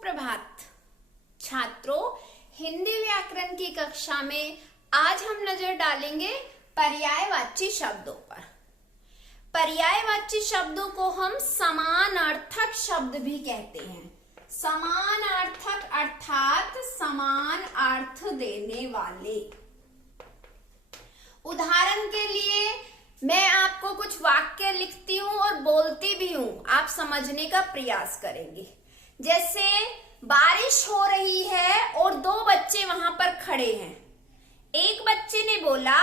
सुप्रभात छात्रों, हिंदी व्याकरण की कक्षा में आज हम नजर डालेंगे पर्यायवाची शब्दों पर। पर्यायवाची शब्दों को हम समानार्थक शब्द भी कहते हैं। समानार्थक अर्थात समान अर्थ देने वाले। उदाहरण के लिए मैं आपको कुछ वाक्य लिखती हूँ और बोलती भी हूँ, आप समझने का प्रयास करेंगे। जैसे बारिश हो रही है और दो बच्चे वहां पर खड़े हैं। एक बच्चे ने बोला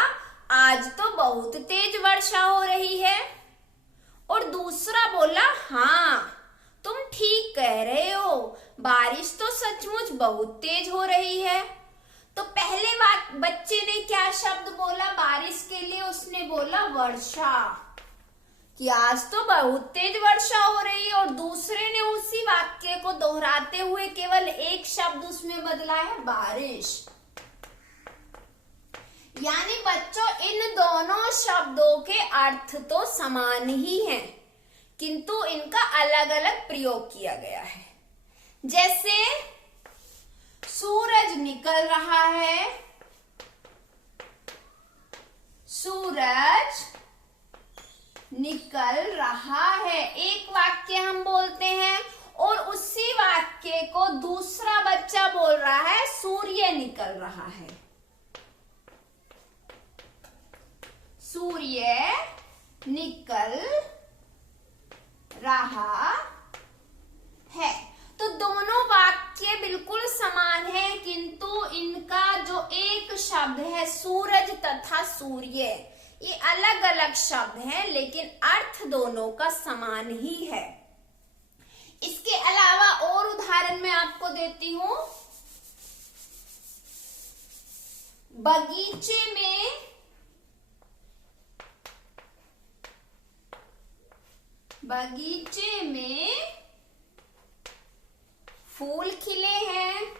आज तो बहुत तेज वर्षा हो रही है, और दूसरा बोला हाँ तुम ठीक कह रहे हो, बारिश तो सचमुच बहुत तेज हो रही है। तो पहले बच्चे ने क्या शब्द बोला बारिश के लिए? उसने बोला वर्षा, कि आज तो बहुत तेज वर्षा हो रही है, और दूसरे ने उसी वाक्य को दोहराते हुए केवल एक शब्द उसमें बदला है बारिश। यानी बच्चों, इन दोनों शब्दों के अर्थ तो समान ही हैं, किंतु इनका अलग अलग प्रयोग किया गया है। जैसे सूरज निकल रहा है, सूरज निकल रहा है, एक वाक्य हम बोलते हैं, और उसी वाक्य को दूसरा बच्चा बोल रहा है सूर्य निकल रहा है। सूर्य निकल रहा है। तो दोनों वाक्य बिल्कुल समान है, किंतु इनका जो एक शब्द है सूरज तथा सूर्य, ये अलग अलग शब्द हैं, लेकिन अर्थ दोनों का समान ही है। इसके अलावा और उदाहरण मैं आपको देती हूं। बगीचे में फूल खिले हैं,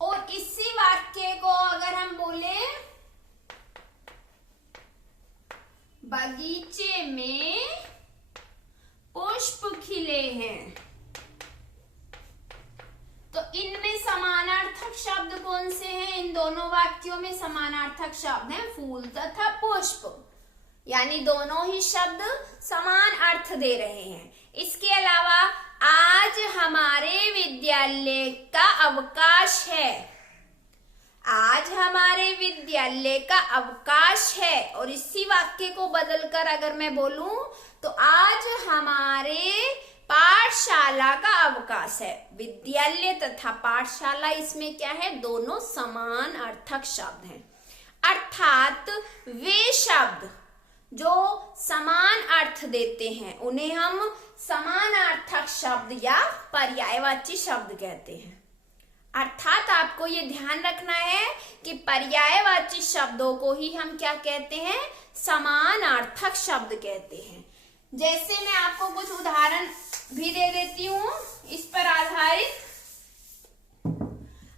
और इसी वाक्य को अगर हम बोले बगीचे में पुष्प खिले हैं, तो इनमें समानार्थक शब्द कौन से हैं? इन दोनों वाक्यों में समानार्थक शब्द हैं फूल तथा पुष्प, यानी दोनों ही शब्द समान अर्थ दे रहे हैं। इसके अलावा आज हमारे विद्यालय का अवकाश है, आज हमारे विद्यालय का अवकाश है, और इसी वाक्य को बदलकर अगर मैं बोलूं तो आज हमारे पाठशाला का अवकाश है। विद्यालय तथा पाठशाला इसमें क्या है? दोनों समान अर्थक शब्द हैं। अर्थात वे शब्द जो समान अर्थ देते हैं उन्हें हम समानार्थक शब्द या पर्यायवाची शब्द कहते हैं। अर्थात आपको ये ध्यान रखना है कि पर्यायवाची शब्दों को ही हम क्या कहते हैं? समानार्थक शब्द कहते हैं। जैसे मैं आपको कुछ उदाहरण भी दे देती हूं इस पर आधारित।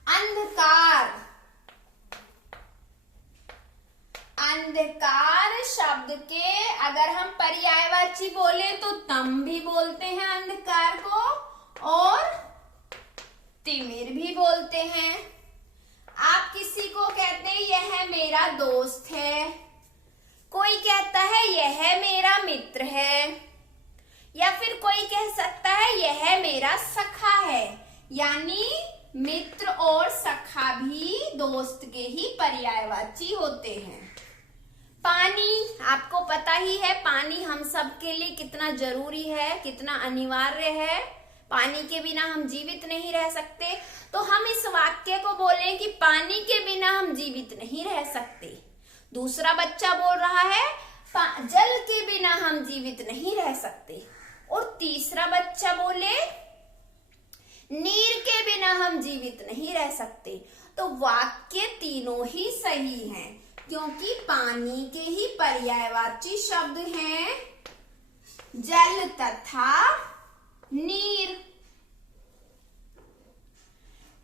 अंधकार, अंधकार शब्द के अगर हम पर्यायवाची बोले तो तम भी बोलते हैं अंधकार को, और तिमिर भी बोलते हैं। आप किसी को कहते हैं यह मेरा दोस्त है, कोई कहता है यह मेरा मित्र है, या फिर कोई कह सकता है यह मेरा सखा है। यानी मित्र और सखा भी दोस्त के ही पर्यायवाची होते हैं। पानी, आपको पता ही है पानी हम सब के लिए कितना जरूरी है, कितना अनिवार्य है। पानी के बिना हम जीवित नहीं रह सकते। तो हम इस वाक्य को बोलें कि पानी के बिना हम जीवित नहीं रह सकते। दूसरा बच्चा बोल रहा है जल के बिना हम जीवित नहीं रह सकते, और तीसरा बच्चा बोले नीर के बिना हम जीवित नहीं रह सकते। तो वाक्य तीनों ही सही हैं, क्योंकि पानी के ही पर्यायवाची शब्द हैं जल तथा नीर।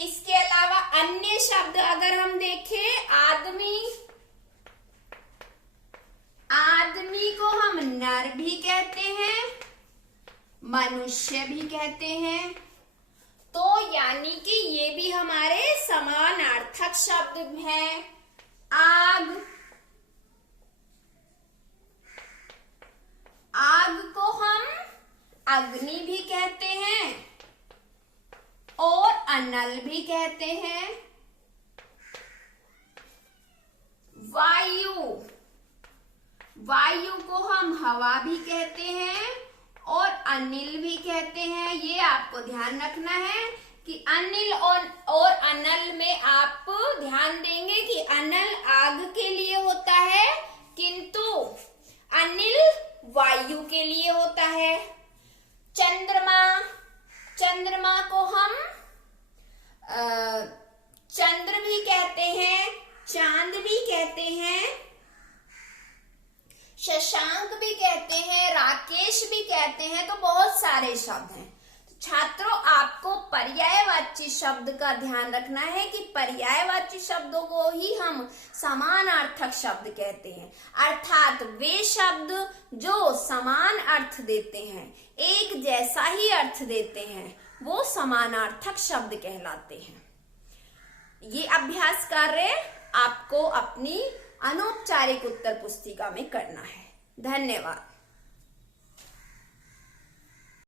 इसके अलावा अन्य शब्द अगर हम देखें, आदमी, आदमी को हम नर भी कहते हैं, मनुष्य भी कहते हैं। तो यानी कि ये भी हमारे समानार्थक शब्द हैं। आग, आग को हम अग्नि भी कहते हैं और अनल भी कहते हैं। वायु, वायु को हम हवा भी कहते हैं और अनिल भी कहते हैं। ये आपको ध्यान रखना है कि अनिल और अनल में आप ध्यान देंगे कि अनल आग के लिए होता है किंतु अनिल वायु के लिए होता है। चंद्रमा, चंद्रमा को हम चंद्र भी कहते हैं, चांद भी कहते हैं, शशांक भी कहते हैं, राकेश भी कहते हैं। तो बहुत सारे शब्द हैं। तो छात्रों, आपको पर्यायवाची शब्द का ध्यान रखना है कि पर्यायवाची शब्दों को ही हम समानार्थक शब्द कहते हैं, अर्थात वे शब्द जो समान अर्थ देते हैं, एक जैसा ही अर्थ देते हैं, वो समानार्थक शब्द कहलाते हैं। ये अभ्यास कार्य आपको अपनी अनौपचारिक उत्तर पुस्तिका में करना है। धन्यवाद।